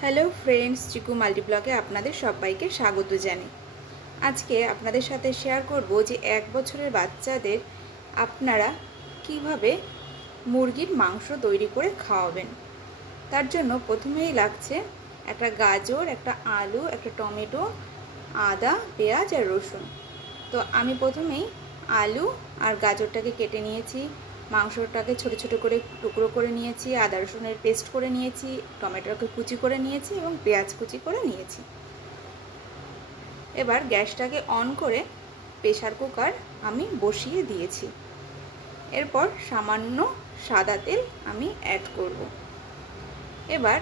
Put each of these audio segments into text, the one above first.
Hello friends, চিকু মাল্টিব্লগে আপনাদের সবাইকে স্বাগত জানাই। আজকে আপনাদের সাথে শেয়ার করব যে 1 বছরের বাচ্চাদের আপনারা কিভাবে মুরগির মাংস তৈরি করে খাওয়াবেন। তার জন্য প্রথমেই লাগছে একটা গাজর, একটা আলু, একটা টমেটো, আদা, পেঁয়াজ আর রসুন। তো আমি প্রথমেই আলু আর গাজরটাকে কেটে নিয়েছি, মাংসটাকে ছোট ছোট করে টুকরো করে নিয়েছি, আদা রসুনের পেস্ট করে নিয়েছি, টমেটোকে কুচি করে নিয়েছি এবং পেঁয়াজ কুচি করে নিয়েছি। এবার গ্যাসটাকে অন করে প্রেসার কুকার আমি বসিয়ে দিয়েছি। এরপর সামান্য সাদা তেল আমি অ্যাড করব। এবার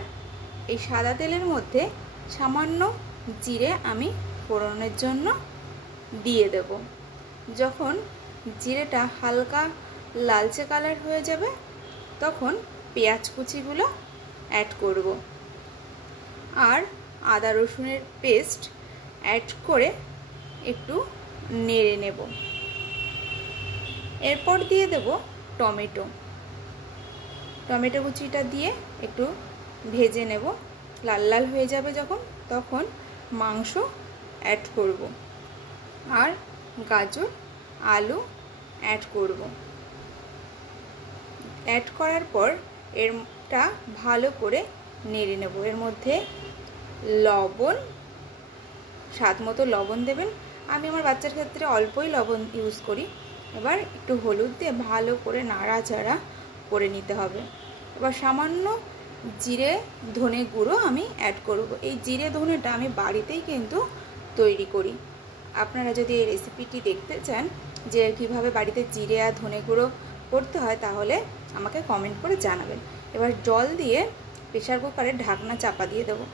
এই সাদা তেলের মধ্যে সামান্য জিরে আমি ফোড়নের জন্য দিয়ে দেব। যখন জিরেটা হালকা লালচে কালার হয়ে যাবে তখন পেঁয়াজ কুচিগুলো অ্যাড করব আর আদা রসুনের পেস্ট অ্যাড করে একটু নেড়ে নেব। এরপর দিয়ে দেব টমেটো কুচিটা দিয়ে একটু ভেজে নেব। লাল লাল হয়ে যাবে যখন, তখন মাংস অ্যাড করব আর গাজর আলু অ্যাড করব। অ্যাড করার পর এটা ভালো করে নেড়ে নেব। এর মধ্যে লবণ, স্বাদ মতো লবণ দেবেন। আমি আমার বাচ্চার ক্ষেত্রে অল্পই লবণ ইউজ করি। এবার একটু হলুদ দিয়ে ভালো করে নাড়াচাড়া করে নিতে হবে। এবার সামান্য জিরে ধনে গুঁড়ো আমি অ্যাড করব। এই জিরে ধনেটা আমি বাড়িতেই কিন্তু তৈরি করি। আপনারা যদি এই রেসিপিটি দেখতে চান যে কিভাবে বাড়িতে জিরে আর ধনে গুঁড়ো করতে হয়, তাহলে আমাকে কমেন্ট করে জানাবেন। এবার জল দিয়ে প্রেসার কুকারের ঢাকনা চাপা দিয়ে দেবো।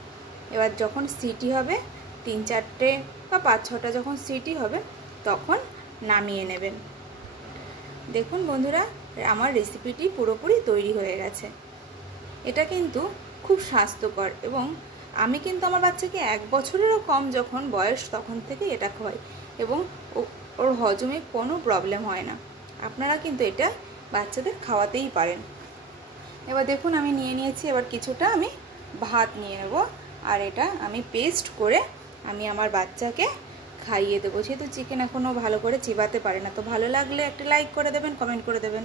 এবার যখন সিটি হবে, 3-4টে বা 5-6টা যখন সিটি হবে তখন নামিয়ে নেবেন। দেখুন বন্ধুরা, আমার রেসিপিটি পুরোপুরি তৈরি হয়ে গেছে। এটা কিন্তু খুব স্বাস্থ্যকর এবং আমি কিন্তু আমার বাচ্চাকে 1 বছরেরও কম যখন বয়স তখন থেকে এটা খাওয়াই এবং ওর হজমে কোনো প্রবলেম হয় না। আপনারা কিন্তু এটা বাচ্চাদের খাওয়াতেই পারেন। এবার দেখুন আমি নিয়ে নিয়েছি। এবার কিছুটা আমি ভাত নিয়ে নেব আর এটা আমি পেস্ট করে আমি আমার বাচ্চাকে খাইয়ে দেবো। যেহেতু চিকেন এখনও ভালো করে চিবাতে পারে না, তো ভালো লাগলে একটা লাইক করে দেবেন, কমেন্ট করে দেবেন।